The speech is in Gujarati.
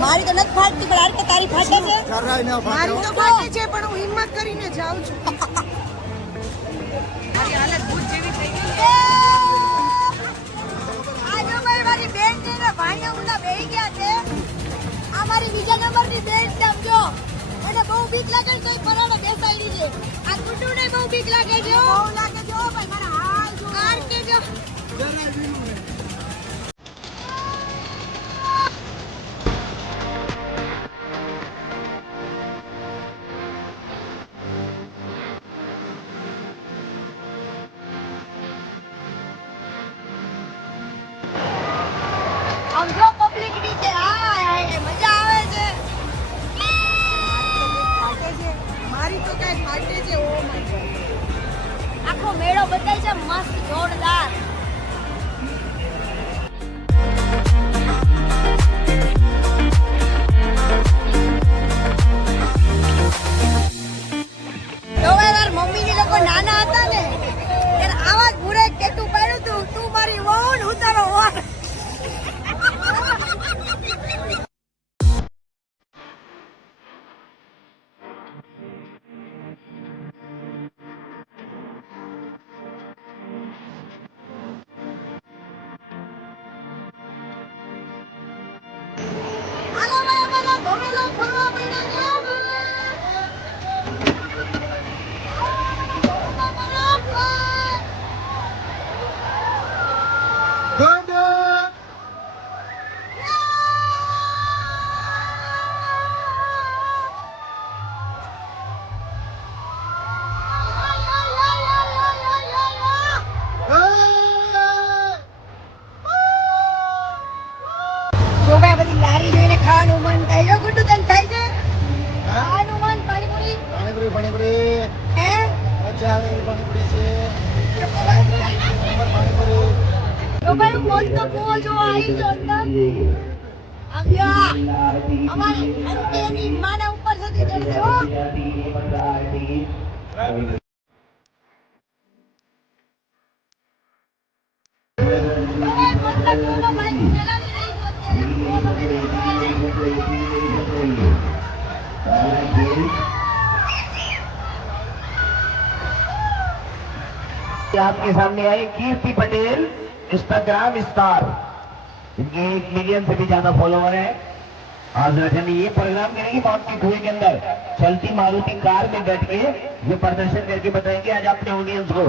મારી તો નથી ફાટતી પણ આર કે તારી ફાટે છે. મારી તો ફાટે છે પણ હું હિંમત કરીને જાઉં છું. મારી હાલત ભૂત જેવી થઈ ગઈ છે. આજો મારી બેન ને ભાણિયા મુલા બેહી ગયા છે. આ મારી બીજા નંબરની બેન સમજો. મને બહુ બીક લાગે છે તોય પરાણે બેસાડી છે. આ કુટુને બહુ બીક લાગે છે. બહુ લાગે છે ભાઈ મારા હાલ જો. આર કે જો જરાય બીનું ને. સમજો પબ્લિક નીચે હાય મજા આવે છે. મારી તો કઈ ફાટે છે. ઓ માય ગોડ આખો મેળો બતાય છે મસ્ત જોરદાર. મમ્મી ની લોકો નાના હતા ને ત્યારે આવા જ ભૂરે કેટું પાડ્યું તું તું મારી વહુ ને હું તારો વર. બધી લારી જોઈને ખાવાનું મન થાય છે. ગુડ્ડુ તને થાય છે ખાવાનું મન? પાણીપુરી પાણીપુરી હે મજા આવે પાણીપુરી છે. તો ભાઈ મોજ તો બોલ જો આવી જો આવ્યા અમારી અંતેની માના ઉપર સુધી ચડજો. आपके सामने आई कीर्ति पटेल, इंस्टाग्राम स्टार. इनके 1 मिलियन से भी ज्यादा फॉलोवर है. आज रजनी ये प्रोग्राम करेंगे मौत की कुएं के अंदर चलती मारुति कार में बैठ के ये प्रदर्शन करके बताएंगे आज अपने ऑडियंस को.